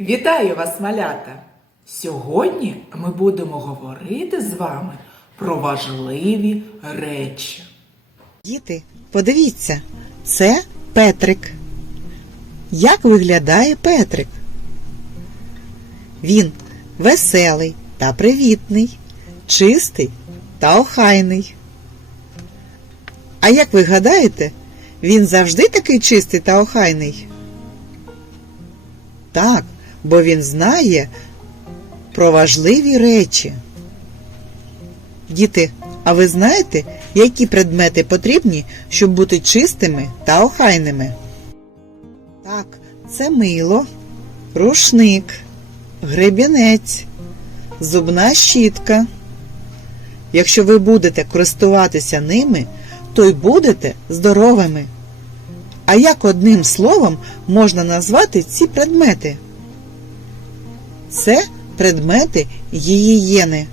Вітаю вас, малята! Сьогодні ми будемо говорити з вами про важливі речі. Діти, подивіться, це Петрик. Як виглядає Петрик? Він веселий та привітний, чистий та охайний. А як ви гадаєте, він завжди такий чистий та охайний? Так, бо він знає про важливі речі. Діти, а ви знаєте, які предмети потрібні, щоб бути чистими та охайними? Так, це мило, рушник, гребінець, зубна щітка. Якщо ви будете користуватися ними, то й будете здоровими. А як одним словом можна назвати ці предмети? Це предмети гігієни.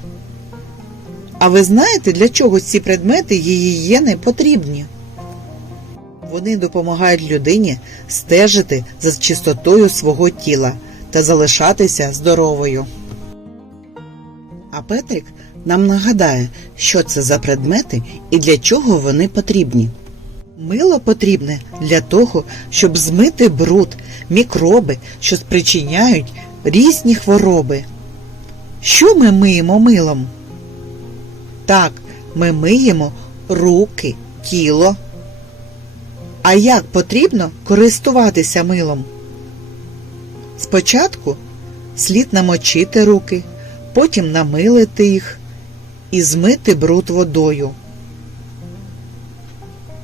А ви знаєте, для чого ці предмети гігієни потрібні? Вони допомагають людині стежити за чистотою свого тіла та залишатися здоровою. А Петрик нам нагадає, що це за предмети і для чого вони потрібні. Мило потрібне для того, щоб змити бруд, мікроби, що спричиняють різні хвороби. Що ми миємо милом? Так, ми миємо руки, тіло. А як потрібно користуватися милом? Спочатку слід намочити руки, потім намилити їх і змити бруд водою.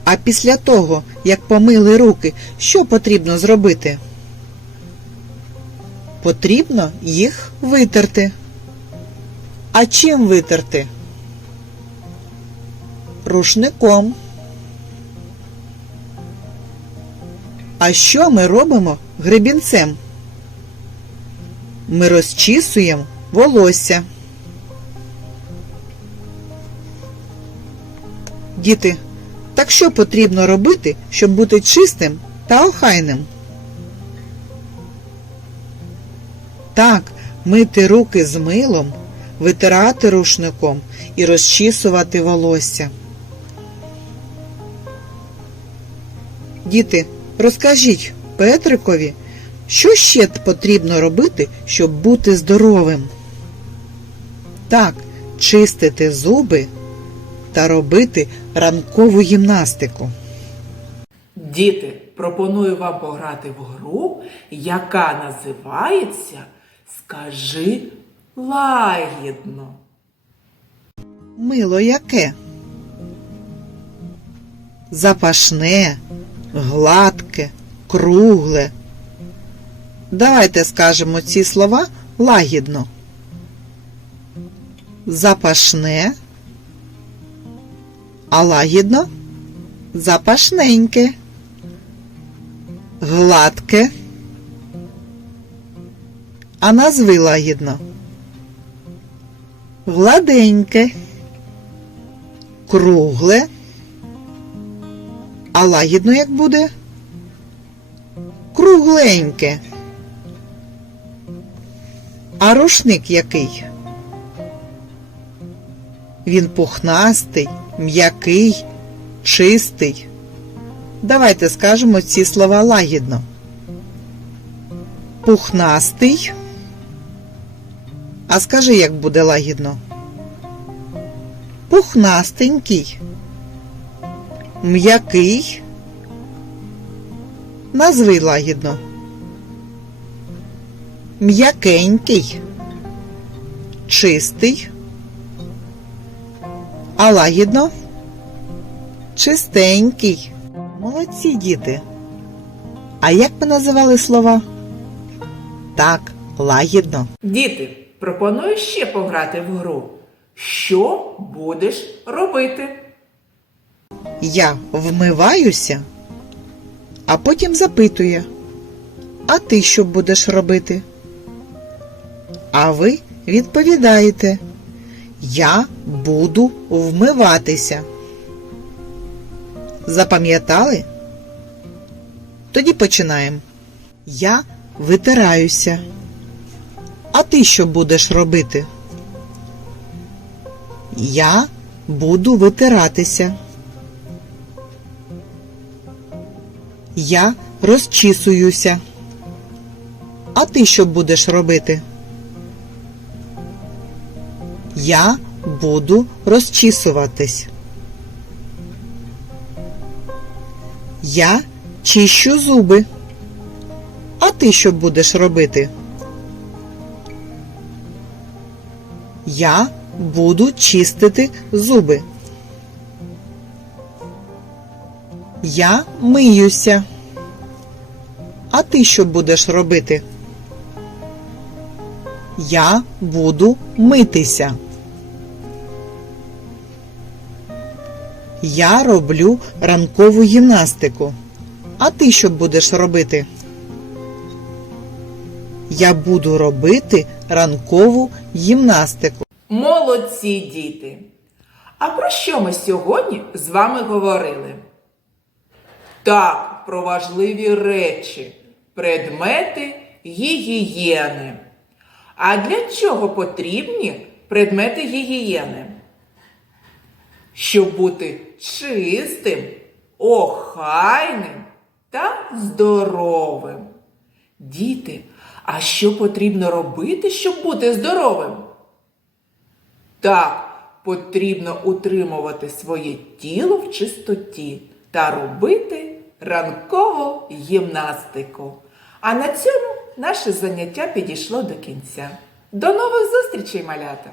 А після того, як помили руки, що потрібно зробити? Потрібно їх витерти. А чим витерти? рушником. А що ми робимо гребінцем? Ми розчісуємо волосся. Діти, так що потрібно робити, щоб бути чистим та охайним? Так, мити руки з милом, витирати рушником і розчісувати волосся. Діти, розкажіть Петрикові, що ще потрібно робити, щоб бути здоровим? Так, чистити зуби та робити ранкову гімнастику. Діти, пропоную вам пограти в гру, яка називається Скажи лагідно. Мило яке? Запашне, гладке, кругле. Давайте скажемо ці слова лагідно. Запашне, а лагідно запашненьке, гладке. А назви лагідно. Гладеньке, кругле. А лагідно як буде? Кругленьке. А рушник який? Він пухнастий, м'який, чистий. Давайте скажемо ці слова лагідно. Пухнастий. А скажи, як буде лагідно? Пухнастенький. М'який. Назви лагідно. М'якенький. Чистий. А лагідно. Чистенький. Молодці діти. А як ми називали слова? Так, лагідно. Діти, пропоную ще пограти в гру. Що будеш робити? Я вмиваюся, а потім запитує, а ти що будеш робити? А ви відповідаєте, я буду вмиватися. Запам'ятали? Тоді починаємо. Я витираюся. А ти що будеш робити? Я буду витиратися. Я розчісуюся. А ти що будеш робити? Я буду розчісуватись. Я чищу зуби. А ти що будеш робити? Я буду чистити зуби. Я миюся. А ти що будеш робити? Я буду митися. Я роблю ранкову гімнастику. А ти що будеш робити? Я буду робити ранкову гімнастику. Молодці діти! А про що ми сьогодні з вами говорили? Так, про важливі речі, предмети гігієни. А для чого потрібні предмети гігієни? Щоб бути чистим, охайним та здоровим. Діти, а що потрібно робити, щоб бути здоровим? Так, потрібно утримувати своє тіло в чистоті та робити ранкову гімнастику. А на цьому наше заняття підійшло до кінця. До нових зустрічей, малята!